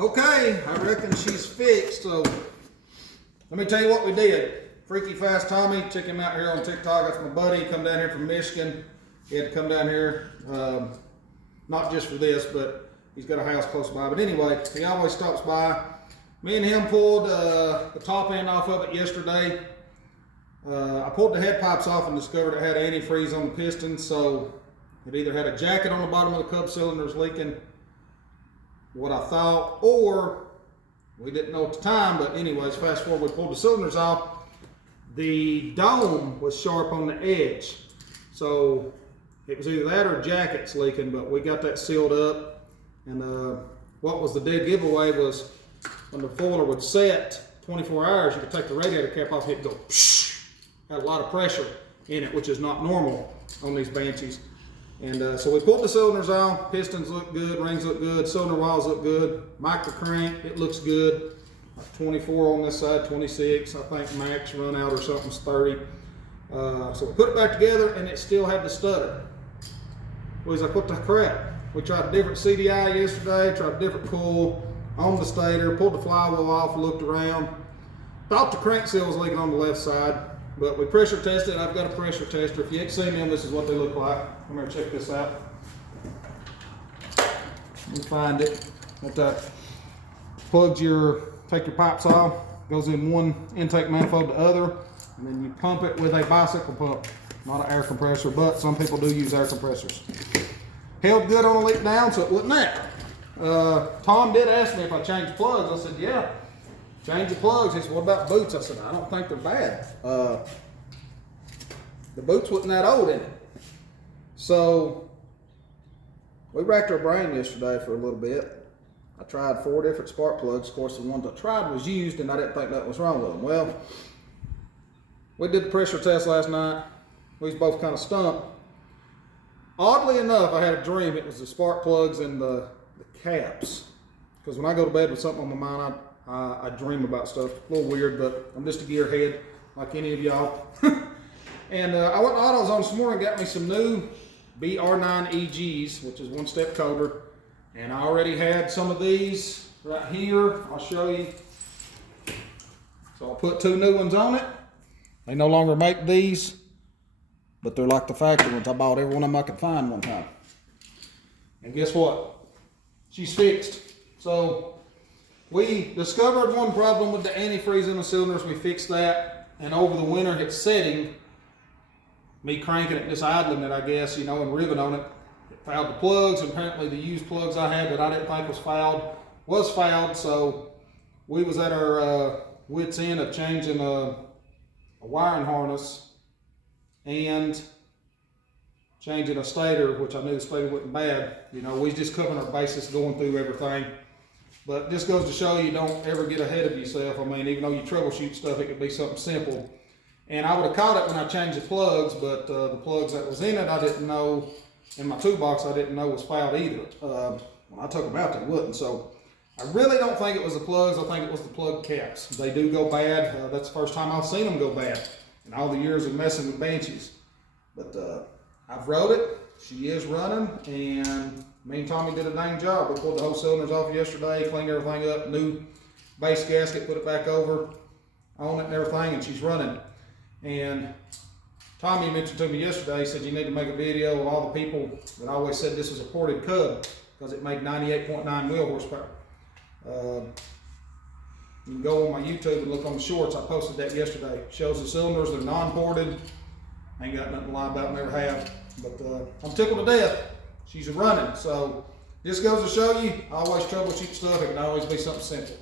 Okay, I reckon she's fixed, so let me tell you what we did. Freaky Fast Tommy, check him out here on TikTok. That's my buddy. He come down here from Michigan. He had to come down here, not just for this, but he's got a house close by. But anyway, he always stops by. Me and him pulled the top end off of it yesterday. I pulled the head pipes off and discovered it had antifreeze on the piston, so it either had a jacket on the bottom of the Cub cylinders leaking, what I thought, or we didn't know at the time, but anyways, fast forward, we pulled the cylinders off. The dome was sharp on the edge, so it was either that or jackets leaking, but we got that sealed up. And what was the dead giveaway was when the foiler would set 24 hours, you could take the radiator cap off, it'd go psh, had a lot of pressure in it, which is not normal on these Banshees. And so we pulled the cylinders off, pistons look good, rings look good, cylinder walls look good, micro crank, it looks good. 24 on this side, 26, I think max run out or something's 30. So we put it back together and it still had the stutter. We was like, what the crap? We tried a different CDI yesterday, tried a different coil on the stator, pulled the flywheel off, looked around. Thought the crank seal was leaking on the left side, but we pressure tested. I've got a pressure tester. If you ain't seen them, this is what they look like. Come here, check this out. Let me find it. Plugs take your pipes off, goes in one intake manifold to the other, and then you pump it with a bicycle pump, not an air compressor, but some people do use air compressors. Held good on a leak down, so it wasn't that. Tom did ask me if I changed plugs. I said, yeah, change the plugs. He said, what about boots? I said, I don't think they're bad. The boots wasn't that old in it. So we racked our brain yesterday for a little bit. I tried 4 different spark plugs. Of course, the ones I tried was used, and I didn't think nothing was wrong with them. Well, we did the pressure test last night. We was both kind of stumped. Oddly enough, I had a dream. It was the spark plugs and the caps. Because when I go to bed with something on my mind, I dream about stuff. A little weird, but I'm just a gearhead like any of y'all. And I went to AutoZone this morning and got me some new BR9 EGs, which is 1 step colder. And I already had some of these right here. I'll show you. So I'll put 2 new ones on it. They no longer make these, but they're like the factory ones. I bought every one of them I could find one time. And guess what? She's fixed. So we discovered one problem with the antifreeze in the cylinders. We fixed that. And over the winter, it's setting. Me cranking it, just idling it, I guess, you know, and rivet on it. Fouled the plugs, and apparently the used plugs I had that I didn't think was fouled, so we was at our wit's end of changing a wiring harness and changing a stator, which I knew the stator wasn't bad. You know, we just covering our bases, going through everything. But this goes to show you don't ever get ahead of yourself. I mean, even though you troubleshoot stuff, it could be something simple. And I would have caught it when I changed the plugs, but the plugs that was in it, I didn't know. In my toolbox, I didn't know was fouled either. When I took them out, they wouldn't. So I really don't think it was the plugs. I think it was the plug caps. They do go bad. That's the first time I've seen them go bad in all the years of messing with Banshees. But I've rode it. She is running, and me and Tommy did a dang job. We pulled the whole cylinders off yesterday, cleaned everything up, new base gasket, put it back over on it and everything, and she's running. And Tommy mentioned to me yesterday, he said you need to make a video of all the people that always said this was a ported Cub because it made 98.9 wheel horsepower. You can go on my YouTube and look on the shorts. I posted that yesterday. Shows the cylinders, they're non-ported. Ain't got nothing to lie about, never have. But I'm tickled to death. She's running. So this goes to show you, I always troubleshoot stuff. It can always be something simple.